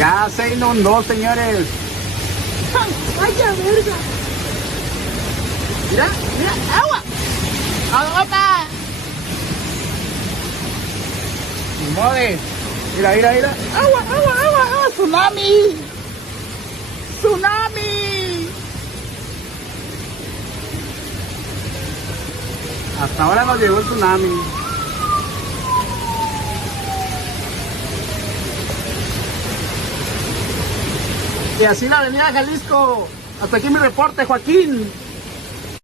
Ya se inundó, señores. ¡Vaya verga! Mira, mira, agua. ¡Agua! Mode. Mira, mira, mira. ¡Agua, agua, agua, agua! ¡Tsunami! ¡Tsunami! Hasta ahora nos llegó el tsunami. Y así la avenida Jalisco. Hasta aquí mi reporte, Joaquín.